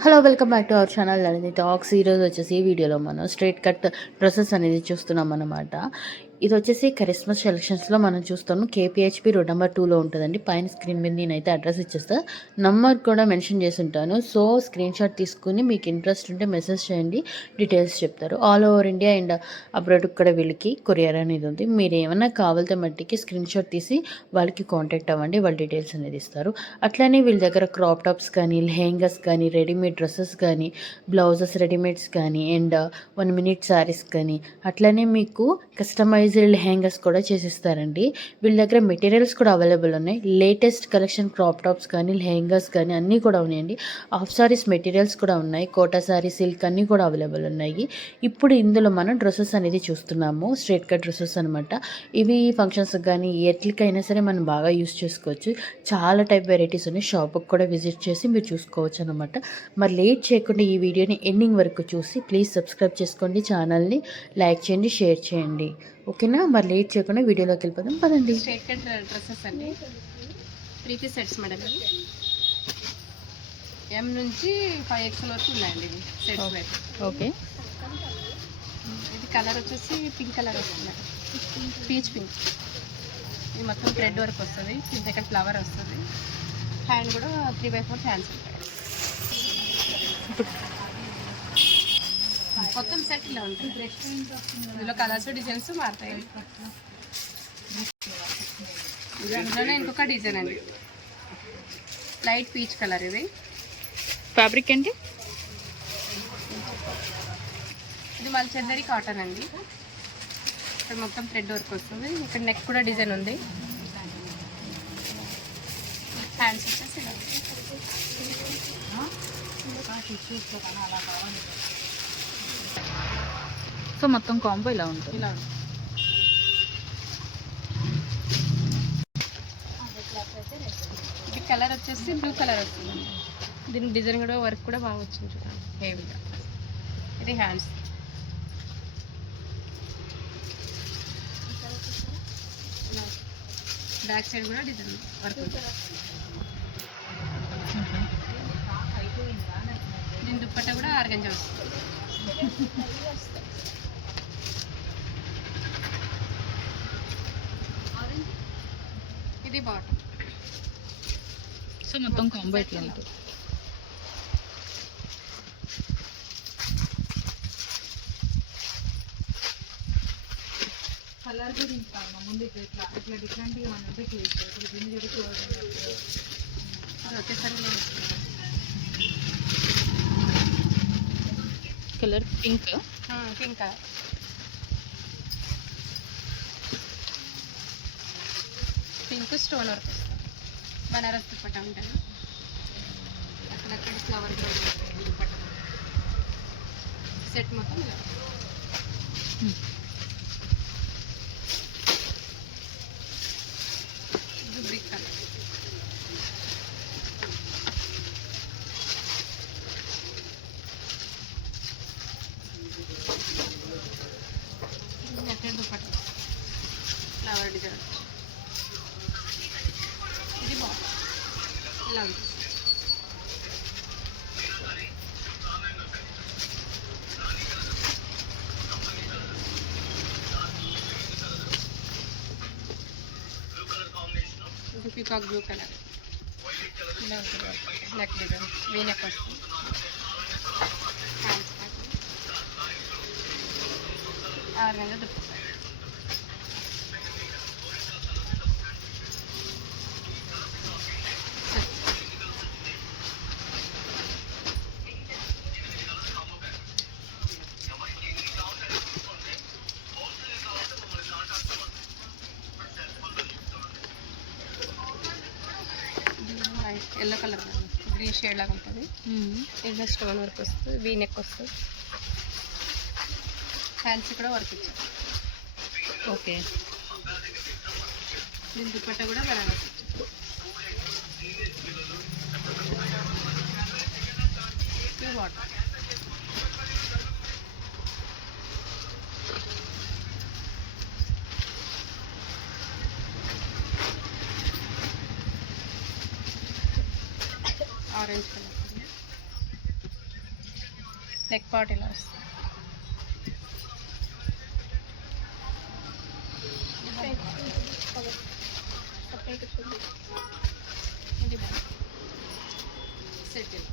Hello welcome back to our channel అనేది talks. ఈరోజు వచ్చేసి ఈ వీడియోలో మనం స్ట్రైట్ కట్ డ్రెస్సెస్ అనేది చూస్తున్నాం అన్నమాట. ఇది వచ్చేసి క్రిస్మస్ సెలక్షన్స్లో మనం చూస్తాము. కేపీహెచ్పి రోడ్ నెంబర్ 2లో ఉంటుందండి. పైన స్క్రీన్ మీద నేనైతే అడ్రస్ ఇచ్చేస్తా, నంబర్ కూడా మెన్షన్ చేసి ఉంటాను. సో స్క్రీన్ షాట్ తీసుకుని మీకు ఇంట్రెస్ట్ ఉంటే మెసేజ్ చేయండి, డీటెయిల్స్ చెప్తారు. All over India and abroad కూడా వీళ్ళకి కొరియర్ అనేది ఉంది. మీరు ఏమైనా కావాలితే మట్టికి స్క్రీన్ షాట్ తీసి వాళ్ళకి కాంటాక్ట్ అవ్వండి, వాళ్ళ డీటెయిల్స్ అనేది ఇస్తారు. అట్లనే వీళ్ళ దగ్గర క్రాప్ టాప్స్ కానీ, లెహెంగాస్ కానీ, రెడీమేడ్ డ్రెస్సెస్ కానీ, బ్లౌజెస్ రెడీమేడ్స్ కానీ, అండ్ 1 మినిట్ శారీస్ కానీ, అట్లనే మీకు కస్టమైజ్డ్ లెహెంగాస్ కూడా చేసిస్తారండి. వీళ్ళ దగ్గర మెటీరియల్స్ కూడా అవైలబుల్ ఉన్నాయి. లేటెస్ట్ కలెక్షన్ క్రాప్ టాప్స్ కానీ, లెహెంగాస్ కానీ అన్నీ కూడా ఉన్నాయండి. హాఫ్ సారీస్ మెటీరియల్స్ కూడా ఉన్నాయి. కోటా సారీ, సిల్క్ అన్నీ కూడా అవైలబుల్ ఉన్నాయి. ఇప్పుడు ఇందులో మనం డ్రెస్సెస్ అనేది చూస్తున్నాము, స్ట్రైట్ కట్ డ్రెస్సెస్ అనమాట. ఇవి ఫంక్షన్స్ కానీ ఎట్లకైనా సరే మనం బాగా యూస్ చేసుకోవచ్చు. చాలా టైప్ వెరైటీస్ ఉన్నాయి. షాప్కి కూడా విజిట్ చేసి మీరు చూసుకోవచ్చు అనమాట. మరి లేట్ చేయకుండా ఈ వీడియోని ఎండింగ్ వరకు చూసి ప్లీజ్ సబ్స్క్రైబ్ చేసుకోండి, ఛానల్ని లైక్ చేయండి, షేర్ చేయండి. ఓకేనా? మరి లేట్ చేయకుండా వీడియోలోకి వెళ్ళిపోదాం పదండి. స్ట్రైట్ కట్ డ్రెస్సెస్ అండి, 3 పీస్ సెట్స్ మేడం. ఎం నుంచి 5XL వరకు ఉన్నాయండి ఇవి సెట్స్ అయితే. ఓకే, ఇది కలర్ వచ్చేసి పింక్ కలర్ వస్తుంది, పీచ్ పింక్. ఇది మొత్తం థ్రెడ్ వర్క్ వస్తుంది, కింద ఇక్కడ ఫ్లవర్ వస్తుంది. హ్యాండ్ కూడా 3/4 హ్యాండ్స్ ఉంటాయి. మొత్తం సెట్ ఇలా ఉంటుంది. ఇందులో కలర్స్ డిజైన్స్ మారుతాయి. ఇందులోనే ఇంకొక డిజైన్ అండి, లైట్ పీచ్ కలర్. ఇది ఫ్యాబ్రిక్ ఏంటి? ఇది మళ్ళీ చందరి కాటన్ అండి. ఇక్కడ మొత్తం థ్రెడ్ వర్క్ వస్తుంది. ఇక్కడ నెక్ కూడా డిజైన్ ఉంది. హ్యాండ్స్ వచ్చేసి ఇలా. సో మొత్తం కాంబో ఇలా ఉంటుంది. ఇలా ఇది కలర్ వచ్చేసి బ్లూ కలర్ వస్తుంది. దీని డిజైన్ కూడా వర్క్ కూడా బాగా వచ్చింది చూడండి, హెవీగా. ఇది హ్యాండ్స్. బ్యాక్ సైడ్ కూడా డిజైన్ వర్క్ ఉంది. దీని దుప్పట్టా కూడా ఆర్గంజా వస్తుంది. ఇది బాటమ్. సో మొత్తం కాంబో ఇట్లా ఉంటుంది. కలర్ కూడా ఇంకా ముందు ఇట్లా ఇట్లా డిఫరెంట్గా అంటే ఇప్పుడు దీన్ని ఒకేసారి colour pink. Pink colour. Pink stone work వస్తుంది. బనారస్ దుప్పట్టా ఉంటుంది. అక్కడక్కడ ఫ్లవర్ దుప్పట్టా సెట్ మొత్తం ఇలా. ఇది brick colour. Netted dupatta flower design. ఇది బాగుంది, ఇలా ఉంటుంది. ఇది పీకాక్ బ్లూ కలర్. ఇలా ఉంటుంది నెక్ డిజైన్, వీ నెక్ వస్తుంది. Hands organza dupatta. Yellow colour green shade లాగా ఉంటుంది. ఇందులో స్టోన్ వర్క్ వస్తుంది, వీ నెక్ వస్తుంది. హ్యాండ్స్ కూడా వర్క్ ఇచ్చారు. ఓకే, దీని దుప్పట్టా కూడా బనారస్ ఇచ్చారు. ఇది water. Orange colour. Neck part ఇలా వస్తుంది. ఇది సెట్ ఇలా